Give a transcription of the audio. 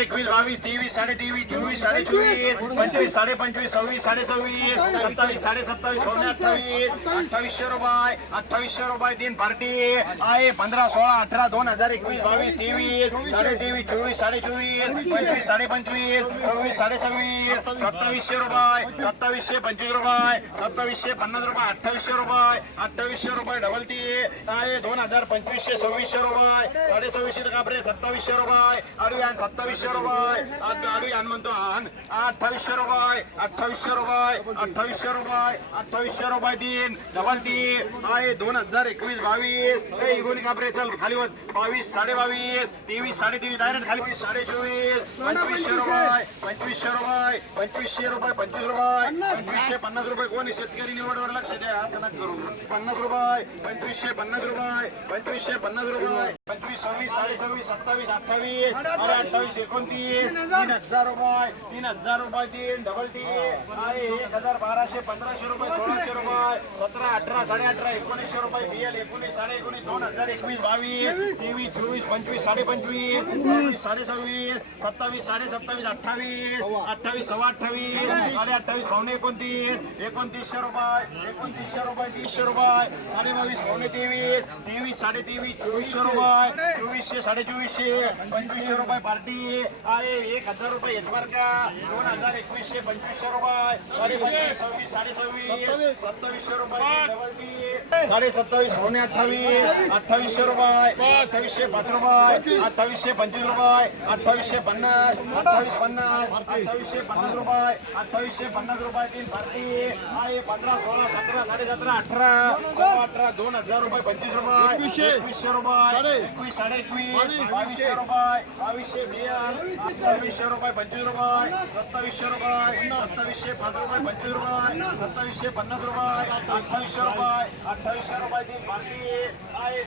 एकवीस बावीस तेवीस साडे तेवीस चोवीस साडे चोवीस पंचवीस साडे पंचवीस सव्वीस साडे सव्वीस सत्तावीस साडे सत्तावीस सोने अठ्ठावीस अठ्ठावीसशे रुपये अठ्ठावीसशे रुपये तीन पार्टी आहे. पंधरा सोळा अठरा दोन हजार एकवीस बावीस तेवीस साडे तेवीस चोवीस साडे चोवीस पंचवीस साडे पंचवीस सव्वीस साडे सव्वीस सत्तावीसशे रुपये सत्तावीसशे पंचवीस रुपये सत्तावीसशे पन्नास रुपये अठ्ठावीसशे रुपये अठ्ठावीसशे रुपये डबल टी आहे. दोन हजार पंचवीसशे सव्वीसशे रुपये साडे सव्वीसशे कापरे सत्तावीसशे रुपये आणि सत्तावीस अठ्ठावीसशे रुपये. आड- यान म्हणतो आण. अठ्ठावीसशे रुपये अठ्ठावीसशे रुपये अठ्ठावीसशे रुपये अठ्ठावीसशे रुपये तीन डबल तीन आहे दोन हजार एकवीस बावीस. ए कापरे चल खाली होत बावीस साडे बावीस तेवीस साडे तेवीस डायरेक्ट खाली साडे चोवीस पंचवीसशे रुपये पंचवीसशे रुपये पंचवीसशे रुपये पंचवीस रुपये. पंचवीसशे पन्नास रुपये कोणी शेतकरी निवडवर लक्ष द्या असं नका करू. पन्नास रुपये पंचवीसशे पन्नास रुपये पंचवीसशे पन्नास रुपये पंचवीस सव्वीस साडे सव्वीस सत्तावीस अठ्ठावीस अठ्ठावीस अठ्ठावीस एकोणतीस तीन हजार रुपये तीन हजार रुपये तीन डबल टी आहे एक हजार बाराशे पंधराशे रुपये सोळाशे रुपये सतरा अठरा साडे अठरा एकोणीसशे रुपये बीएल एकोणीस साडे एकोणीस दोन हजार एकवीस बावीस तेवीस चोवीस पंचवीस साडे पंचवीस साडे सव्वीस सत्तावीस साडे सत्तावीस अठ्ठावीस अठ्ठावीस सव्वा अठ्ठावीस साडे अठ्ठावीस पावणे एकोणतीस एकोणतीसशे रुपये एकोणतीसशे रुपये तीसशे रुपये साडे बावीस पावणे तेवीस तेवीस साडे तेवीस चोवीसशे रुपये चोवीसशे साडे चोवीसशे पंचवीसशे रुपये पार्टी एक हजार रुपये येतवार का दोन हजार एकवीसशे पंचवीसशे रुपये साडे पंचवीस सव्वीस साडे सव्वीस सत्तावीसशे रुपये डबल टी साडे सत्तावीस पावणे अठ्ठावीस अठ्ठावीसशे रुपये अठ्ठावीसशे पाच रुपये अठ्ठावीसशे पंचवीस रुपये अठ्ठावीसशे पन्नास अठ्ठावीस पन्नास अठ्ठावीसशे पन्नास रुपये अठ्ठावीसशे पन्नास रुपये तीन पार्टी पंधरा सोळा सतरा साडे सतरा अठरा अठरा दोन हजार रुपये पंचवीस रुपये एकवीसशे. रुपये एकवीस साडे एकवीस बावीसशे रुपये बावीसशे बियार सव्वीसशे रुपये पंचवीस रुपये सत्तावीसशे रुपये सत्तावीसशे पाच रुपये पंचवीस रुपये सत्तावीसशे पन्नास रुपये अठ्ठावीसशे रुपये अठ्ठावीसशे रुपये तीन पार्टी आहे